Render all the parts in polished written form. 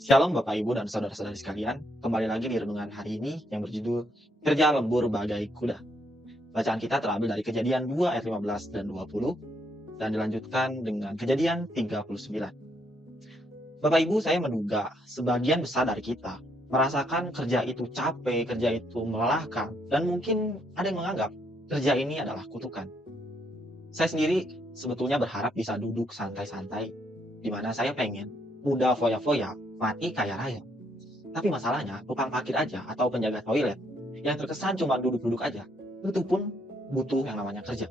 Shalom Bapak Ibu dan saudara-saudari sekalian, kembali lagi di renungan hari ini yang berjudul Kerja Lembur Bagai Kuda. Bacaan kita terambil dari Kejadian 2 ayat 15 dan 20 dan dilanjutkan dengan Kejadian 39. Bapak Ibu, saya menduga sebagian besar dari kita merasakan kerja itu capek, kerja itu melelahkan, dan mungkin ada yang menganggap kerja ini adalah kutukan. Saya sendiri sebetulnya berharap bisa duduk santai-santai, di mana saya pengen muda foya-foya, mati kaya raya. Tapi masalahnya, tukang parkir aja atau penjaga toilet yang terkesan cuma duduk-duduk aja, itu pun butuh yang namanya kerja.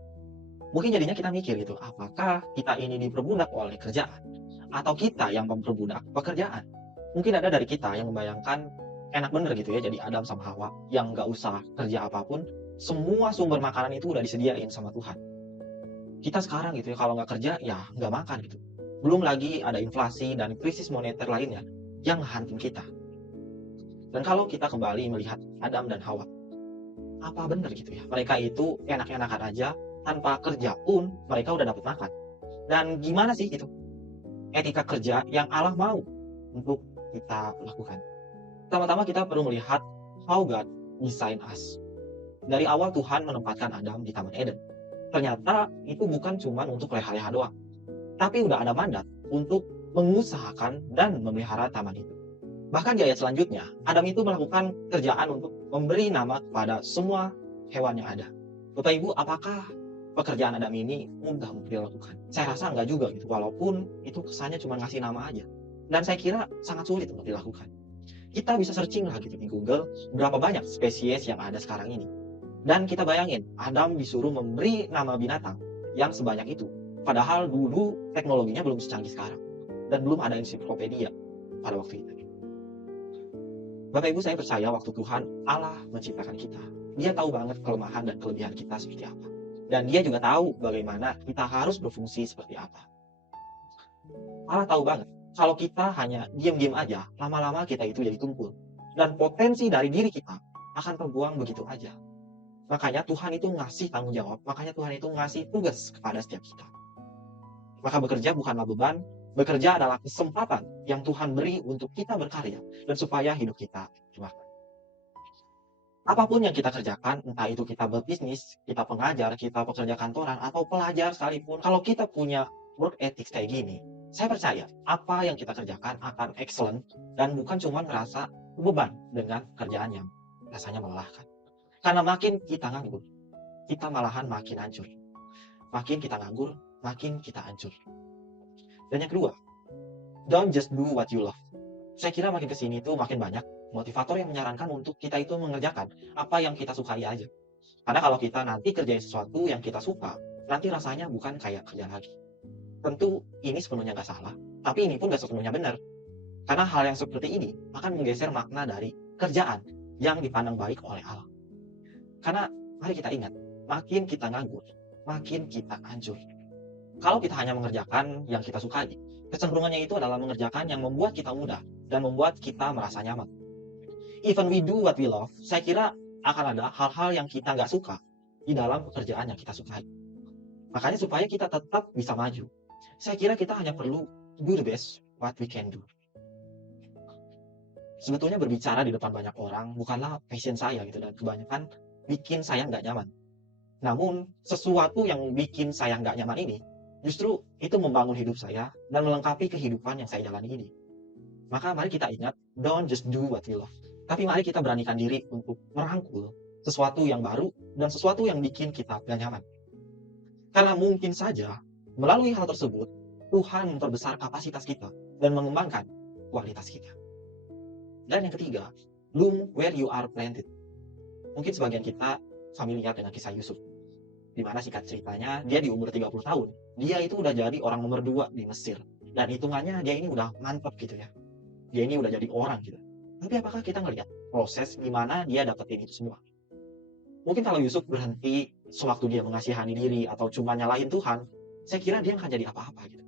Mungkin jadinya kita mikir gitu, apakah kita ini diperbudak oleh kerjaan atau kita yang memperbudak pekerjaan? Mungkin ada dari kita yang membayangkan enak bener gitu ya jadi Adam sama Hawa yang nggak usah kerja apapun, semua sumber makanan itu udah disediain sama Tuhan. Kita sekarang gitu ya kalau nggak kerja ya nggak makan gitu. Belum lagi ada inflasi dan krisis moneter lainnya yang hantam kita. Dan kalau kita kembali melihat Adam dan Hawa, apa benar gitu ya? Mereka itu enak-enakan aja, tanpa kerja pun mereka udah dapat makan. Dan gimana sih itu? Etika kerja yang Allah mau untuk kita lakukan. Pertama-tama kita perlu melihat how God design us. Dari awal Tuhan menempatkan Adam di Taman Eden. Ternyata itu bukan cuma untuk leha-leha doang. Tapi udah ada mandat untuk mengusahakan dan memelihara taman itu. Bahkan di ayat selanjutnya, Adam itu melakukan kerjaan untuk memberi nama kepada semua hewan yang ada. Bapak Ibu, apakah pekerjaan Adam ini mudah untuk dilakukan? Saya rasa enggak juga gitu, walaupun itu kesannya cuma ngasih nama aja. Dan saya kira sangat sulit untuk dilakukan. Kita bisa searching lah gitu di Google, berapa banyak spesies yang ada sekarang ini. Dan kita bayangin, Adam disuruh memberi nama binatang yang sebanyak itu. Padahal dulu teknologinya belum secanggih sekarang. Dan belum ada ensiklopedia pada waktu itu. Bapak Ibu, saya percaya waktu Tuhan Allah menciptakan kita, Dia tahu banget kelemahan dan kelebihan kita seperti apa. Dan Dia juga tahu bagaimana kita harus berfungsi seperti apa. Allah tahu banget, kalau kita hanya diam-diam aja, lama-lama kita itu jadi tumpul. Dan potensi dari diri kita akan terbuang begitu aja. Makanya Tuhan itu ngasih tanggung jawab, makanya Tuhan itu ngasih tugas kepada setiap kita. Maka bekerja bukanlah beban, bekerja adalah kesempatan yang Tuhan beri untuk kita berkarya dan supaya hidup kita bermakna. Apapun yang kita kerjakan, entah itu kita berbisnis, kita pengajar, kita pekerja kantoran, atau pelajar sekalipun, kalau kita punya work ethics kayak gini, saya percaya apa yang kita kerjakan akan excellent dan bukan cuma merasa beban dengan kerjaan yang rasanya melelahkan. Karena makin kita nganggur, kita malahan makin hancur. Makin kita nganggur, makin kita hancur. Dan yang kedua, don't just do what you love. Saya kira makin kesini tuh makin banyak motivator yang menyarankan untuk kita itu mengerjakan apa yang kita sukai aja. Karena kalau kita nanti kerjain sesuatu yang kita suka, nanti rasanya bukan kayak kerja lagi. Tentu ini sepenuhnya nggak salah, tapi ini pun nggak sepenuhnya benar. Karena hal yang seperti ini akan menggeser makna dari kerjaan yang dipandang baik oleh Allah. Karena mari kita ingat, makin kita nganggur, makin kita hancur. Kalau kita hanya mengerjakan yang kita sukai, kecenderungannya itu adalah mengerjakan yang membuat kita mudah dan membuat kita merasa nyaman. Even we do what we love, saya kira akan ada hal-hal yang kita nggak suka di dalam pekerjaan yang kita sukai. Makanya supaya kita tetap bisa maju, saya kira kita hanya perlu do the best what we can do. Sebetulnya berbicara di depan banyak orang bukanlah passion saya gitu, dan kebanyakan bikin saya nggak nyaman. Namun sesuatu yang bikin saya nggak nyaman ini, justru itu membangun hidup saya dan melengkapi kehidupan yang saya jalani ini. Maka mari kita ingat, don't just do what we love. Tapi mari kita beranikan diri untuk merangkul sesuatu yang baru dan sesuatu yang bikin kita gak nyaman. Karena mungkin saja melalui hal tersebut, Tuhan memperbesar kapasitas kita dan mengembangkan kualitas kita. Dan yang ketiga, bloom where you are planted. Mungkin sebagian kita familiar dengan kisah Yusuf. Di mana singkat ceritanya, dia di umur 30 tahun. Dia itu udah jadi orang nomor 2 di Mesir. Dan hitungannya dia ini udah mantap gitu ya. Dia ini udah jadi orang gitu. Tapi apakah kita ngelihat proses gimana dia dapetin itu semua? Mungkin kalau Yusuf berhenti sewaktu dia mengasihani diri atau cuma nyalahin Tuhan, saya kira dia nggak jadi apa-apa gitu.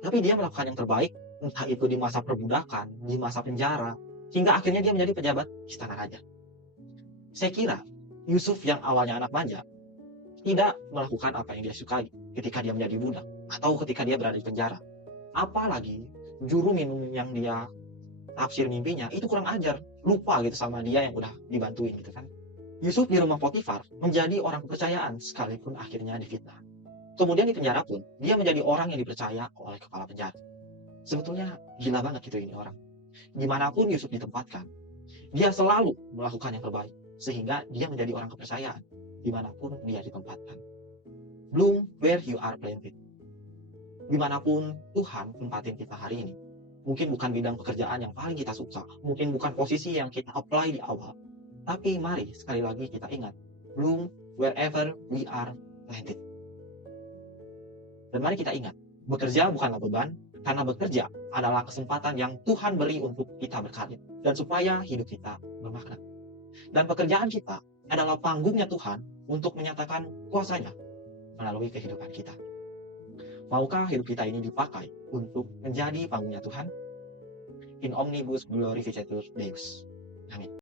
Tapi dia melakukan yang terbaik, entah itu di masa perbudakan, di masa penjara, hingga akhirnya dia menjadi pejabat istana raja. Saya kira Yusuf yang awalnya anak manja, tidak melakukan apa yang dia sukai ketika dia menjadi budak atau ketika dia berada di penjara. Apalagi juru minum yang dia tafsir mimpinya, itu kurang ajar, lupa gitu sama dia yang udah dibantuin gitu kan. Yusuf di rumah Potifar menjadi orang kepercayaan sekalipun akhirnya difitnah. Kemudian di penjara pun, dia menjadi orang yang dipercaya oleh kepala penjara. Sebetulnya gila banget gitu ini orang. Dimanapun Yusuf ditempatkan, dia selalu melakukan yang terbaik. Sehingga dia menjadi orang kepercayaan dimanapun dia ditempatkan. Bloom where you are planted. Dimanapun Tuhan tempatin kita hari ini. Mungkin bukan bidang pekerjaan yang paling kita suka. Mungkin bukan posisi yang kita apply di awal. Tapi mari sekali lagi kita ingat. Bloom wherever we are planted. Dan mari kita ingat, bekerja bukanlah beban, karena bekerja adalah kesempatan yang Tuhan beri untuk kita berkarya. Dan supaya hidup kita bermakna. Dan pekerjaan kita adalah panggungnya Tuhan untuk menyatakan kuasanya melalui kehidupan kita. Maukah hidup kita ini dipakai untuk menjadi panggungnya Tuhan? In omnibus glorificetur Deus. Amin.